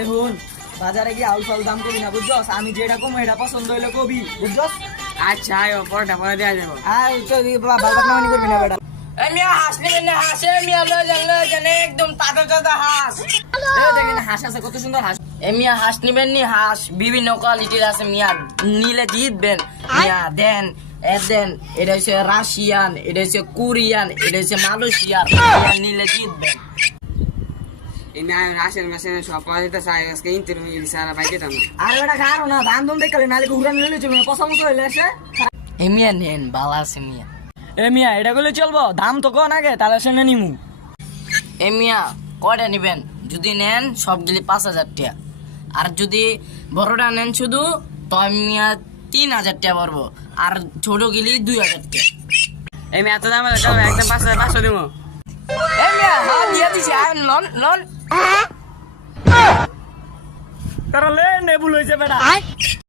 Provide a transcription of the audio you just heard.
এখন বাজারে গিয়ে আউল ফাউল দাম করি না বুঝছস, আমি যেটা কম এটা পছন্দ হইলো কবি বুঝছস। আচ্ছা আয়ো পরটা পরে দেয়া যাবো। আর বাবা নামানি করবি না বেটা। এই মিয়া হাঁস নেবেন না, হাঁসে মিয়া লয়ে যান একদম তাজা তাজা হাঁস। এই দেখেন হাঁস আছে, কত সুন্দর হাঁস। এই মিয়া হাঁস নেবেন নি, হাঁস বিভিন্ন কোয়ালিটির আছে মিয়া, নিলে জিতবেন মিয়া। দেন দেন, এটা হচ্ছে রাশিয়ান, এটা হচ্ছে কোরিয়ান, এটা হচ্ছে মালয়েশিয়ান, নিলে জিতবেন। সব পাওয়া যেতে চাই আজকে ইন্টারভিউ সারা বাইকে দাম। আর বেটা খারো না, দাম দম দেখলে নালে ঘুরান নিলে চলবে না, পচা মতো হইলে আসে। এই মিয়া নেন, ভালো আছে মিয়া। এ মিয়া এটা করলে চলবো, দাম তো কোন আগে তাহলে সঙ্গে নিমু। এই মিয়া কয়টা নিবেন? যদি নেন সবগুলি 5,000 টাকা, আর যদি বড়টা নেন শুধু তো মিয়া 3,000 টাকা পড়বো, আর ছোট গিলি 2,000 টাকা। এই মিয়া এত দাম একদম 5,500 দিব। এই মিয়া হ্যাঁ দিয়ে দিছি, লন লন তারা লে নেবুল হয়েছে বেটা।